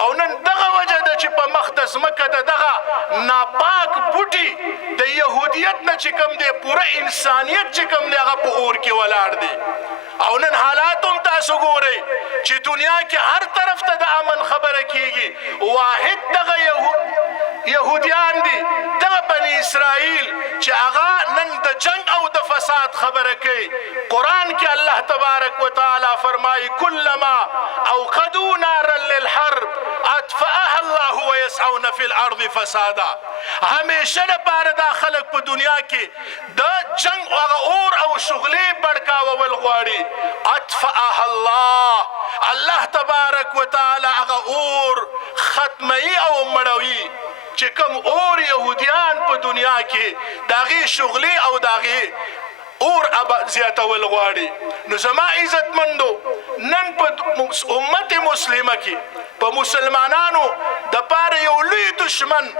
او نن دغه وجه ده چې په مخ د ځمکه د دغه ناپاک بوټي د یهودیت نه چې کوم دی پوره انسانیت چې کوم دی هغه په اور کې ولاړ دی او نن حالات هم تاسو ګورئ چې دنیا کې هر طرف ته د امن خبره کیږي واحد دغه یهودیان دي دغه بني اسرائیل چې هغه نن د جنگ او د فساد خبره کوي قرآن کې الله تبارک وتعالی فرمایي کلما اوقدوا نارا للحرب اطفأها الله ويسعون في الارض فسادا همیشه لپاره دا خلک په دنیا کې د جنگ هغه اور او شغلې بړکاول غواړي اطفأها الله تبارک وتعالی هغه اور ختموي او مړوي چې کوم اور یهودیان په دنیا کې داغي شغلي او داغي اور زیاتول غواړي نو زما عزتمندو نن په امت مسلمه کې په مسلمانانو د پاره یو لوی دشمن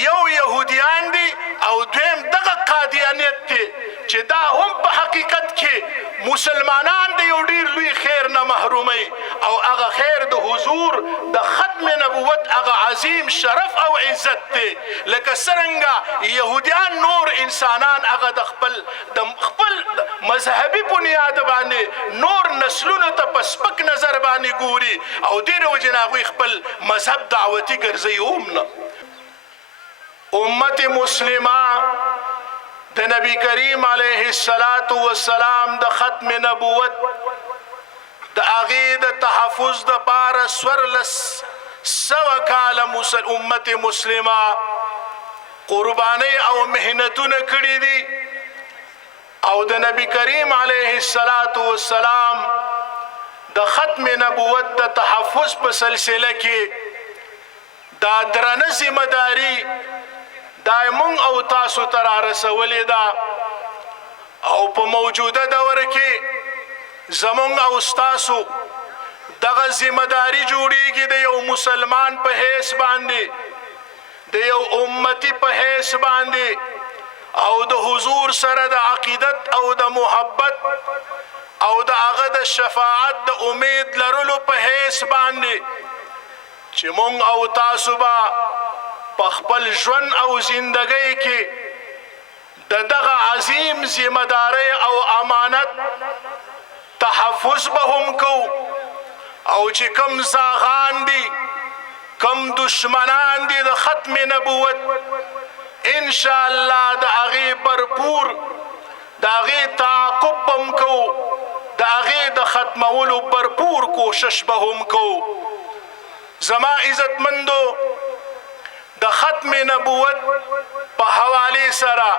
یو یهودیان دي او دویم دغه قادیانیت دي چې دا هم په حقیقت کې مسلمانان د یو ډیر لوی خیر نه محرومي او هغه خیر د حضور د ختم نبوت هغه عظیم شرف او عزت دی لکه څرنګه یهودیان نور انسانان هغه د خپل مذهبي بنیاد باندې نور نسلونو ته په سپک نظر باندې ګوري او دې د وجې نه هغوی خپل مذهب دعوتي ګرځوي هم نه امت مسلمه د نبی کریم علیه السلام د ختم نبوت د هغې د تحفظ دپاره 1400 کاله امت مسلمه قربانۍ او محنتونه کړي دي او د نبی کریم علیه السلام د ختم نبوت د تحفظ په سلسله کې دا درنه ذمهداري دا مونږ او تاسو ته رارسولې ده او په موجوده دور کې زمونږ او ستاسو دغه ذمهداري جوړیږي د یو مسلمان په حیث باندې د یو امتی په حیث باندې او د حضور سره د عقیدت او د محبت او د هغه د شفاعت د امید لرلو په حیث باندې چې مونږ او تاسو به په خپل ژوند او زندګۍ کې د دغه عظیم ذمهدارۍ او امانت تحفظ به هم کوو او چې کم زاغان دي کم دشمنان دي د ختم نبوت انشاء الله د هغې برپور د هغې تعاقب به هم کوو د هغې د ختمولو برپور کوشش به هم کوو زما عزتمندو د ختم نبوت په حوالې سره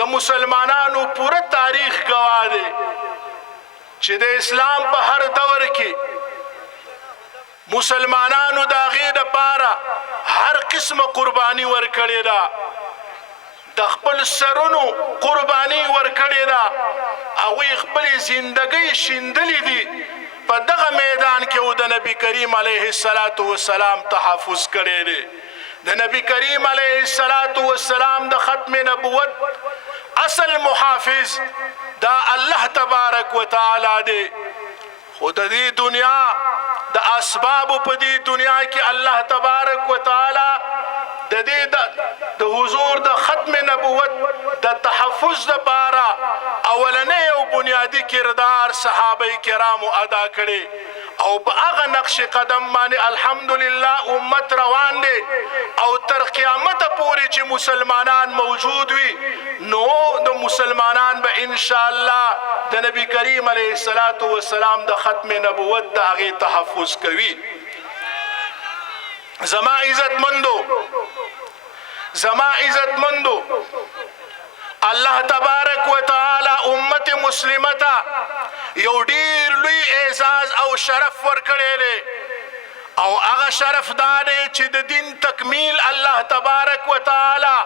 د مسلمانانو پوره تاریخ ګواه دی چې د اسلام په هر دور کې مسلمانانو د هغې دپاره هر قسمه قرباني ورکړې ده د خپل سرونو قرباني ورکړې ده هغوی خپلې زندګۍ شیندلې دي په دغه میدان کې او د نبی کریم علیه السلام تحفظ کړی دی د نبی کریم علیه السلام د ختم نبوت اصل محافظ دا الله تبارک وتعالی دی خو د دې دنیا د اسبابو په دې دنیا کې الله تبارک وتعالی د دې د حضور د ختم نبوت د تحفظ لپاره اولنی او بنیادی کردار صحابه کرامو ادا کړي او په هغه نقش قدم باندې الحمدلله امت روان دی او تر قیامت پورې چې مسلمانان موجود وي نو د مسلمانان به ان شاء الله د نبی کریم علیه السلام د ختم نبوت د هغې تحفظ کوي زما عزتمندو الله تبارک وتعالی امت مسلمه ته یو ډیر لوی اعزاز او شرف ورکړی دی او هغه شرف دا دی چې د دین تکمیل الله تبارک وتعالی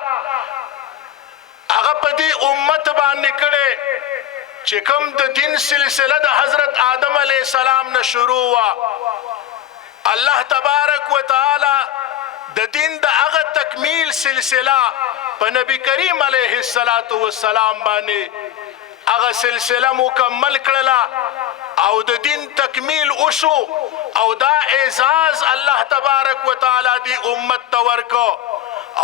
هغه په دې امت باندې کړی چې کوم د دین سلسله د حضرت آدم علیه السلام نه شروع وه الله تبارک وتعالی د دین د هغه تکمیل سلسله په نبی کریم علیه السلام باندې هغه سلسله مکمل کړله او د دین تکمیل وشو او دا اعزاز الله تبارک وتعالی دی امت ته ورکو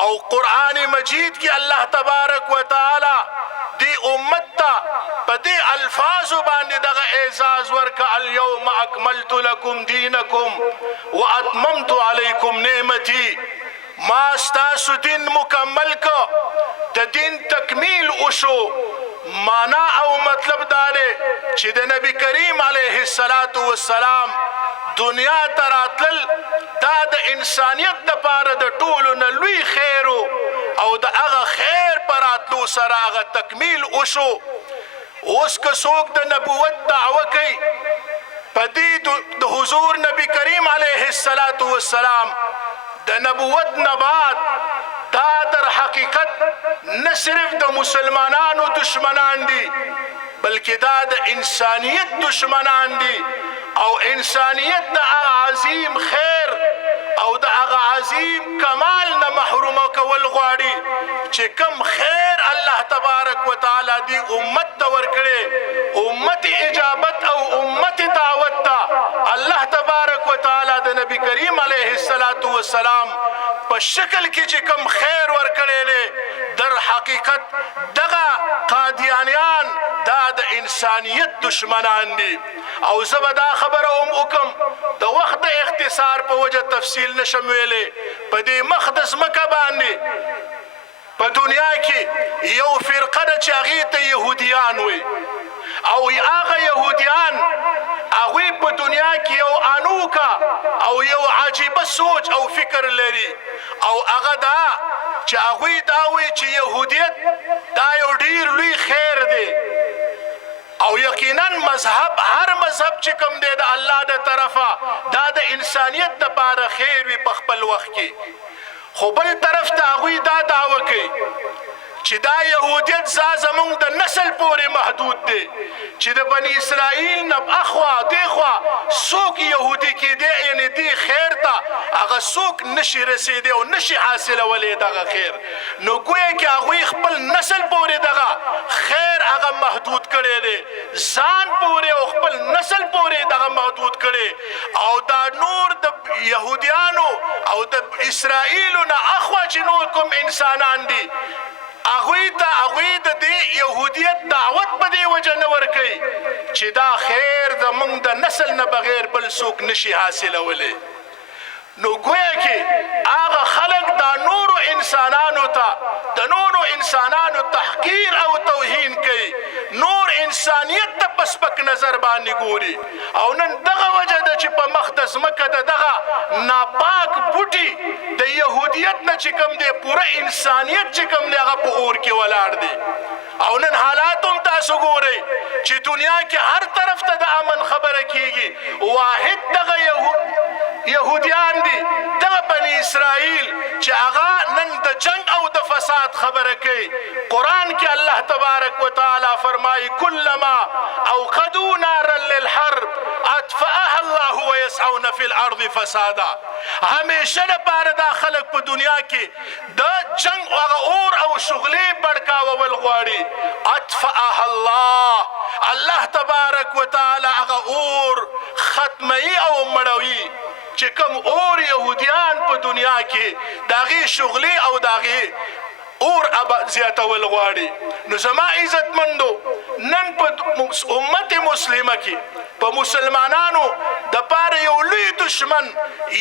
او قرآن مجید کی الله تبارک وتعالی دی امت ته په دې الفاظو باندې دغه اعزاز ورکه اليوم اکملت لکم دینکم واتممت علیکم نعمتي ما ستاسو دین مکمل کو د دین تکمیل وشو معنا او مطلب دا دی چې د نبی کریم علیه السلام دنیا ته راتلل دا د انسانیت دپاره د ټولو نه لوی خیر او د هغه خیر په راتلو سره هغه تکمیل وشو اوس که څوک د نبوت دعوه کوي په دې د حضور نبی کریم علیه السلام د نبوت نه بعد دا در حقیقت نه صرف د مسلمانانو دشمنان دي بلکې دا د انسانیت دشمنان دي او انسانیت د عظیم خیر او د هغه عظیم کمال نه محرومه کول غواړي چې کم خیر الله تبارک وتعالی دی امت ته ورکړي امت اجابت او امت دعوت ته الله تبارک وتعالی د نبی کریم علیه السلام په شکل کې چې کم خیر ورکړي دی در حقیقت دغه قادیانیان دا د انسانیت دشمنان دي او زه به دا خبره هم وکم د وخت د اختصار په وجه تفصیل نشم ویلی په دې مقدس مکه باندې په دنیا کې یو فرقه ده چې هغې ته یهودیان وي او هغه یهودیان هغوی په دنیا کې یو انوکه او یو عجیبه سوچ او فکر لري او هغه دا چې هغوی دا وایي چې یهودیت دا یو ډیر لوی خیر دی او یقینا مذهب هر مذهب چې کوم دی د الله د طرفه دا د انسانیت دپاره خیر وي په خپل وخت کې خو بل طرف ته هغوی دا دعوه کوي چې دا یهودیت زمونږ د نسل پورې محدود دی چې د بني اسرائیل نه اخوا دیخوا څوک یهودي کېدی یعنې دې خیر ته هغه څوک نشي رسېدی او نشي حاصلولی دغه خیر نو ګویا کې هغوی خپل نسل پورې دغه خیر هغه محدود کړی دی ځان پورې او خپل نسل پورې دغه محدود کړی او دا نور د یهودیانو او د اسرائیلو نه اخوا چې نور کوم انسانان دي هغوی ته هغوی د دې یهودیت دعوت په دې وجه نه ورکوي چې دا خیر زموږ د نسل نه بغیر بل څوک نشي حاصلولی نو گویا کې هغه خلق دا نورو انسانانو ته د نورو انسانانو تحقیر او توهین کوي نور انسانیت ته په سپک نظر باندې ګوري او نن دغه وجه ده چې په مقدس مکه د دغه ناپاک بوټي د یهودیت نه چې کوم دی پوره انسانیت چې کوم دی هغه په اور کې ولاړ دی او نن حالات هم تاسو ګورئ چې دنیا کې هر طرف ته د امن خبره کیږي واحد دغه یهودیان دي دغه بني اسرائیل چې هغه نن د جنگ او د فساد خبره کوي قرآن کې الله تبارک وتعالی فرمایي کلما اوقدوا نارا للحرب اطفأها الله ويسعون في الارض فسادا همیشه لپاره دا خلک په دنیا کې د جنگ هغه اور او شغلې بړکاول غواړي اطفأها الله تبارک وتعالی هغه اور ختموي او مړوي چې کوم اور یهودیان په دنیا کې داغي شغلي او داغي اور زیاتول غواړي نو زما عزتمندو نن په امت مسلمه کې په مسلمانانو د پاره یو لوی دشمن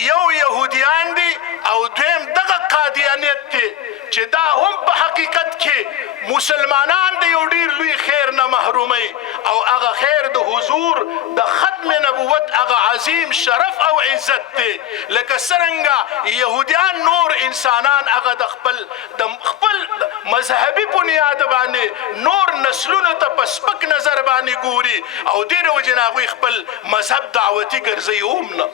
یو یهودیان دي او دویم دغه قادیانیت دي چې دا هم په حقیقت کې مسلمانان د یو ډیر لوی خیر نه محرومي او هغه خیر د حضور د ختم نبوت هغه عظیم شرف او عزت دی لکه څرنګه یهودیان نور انسانان هغه د خپل مذهبي بنیاد باندې نور نسلونو ته په سپک نظر باندې ګوري او دې وجې نه هغوی خپل مذهب دعوتي ګرځوي هم نه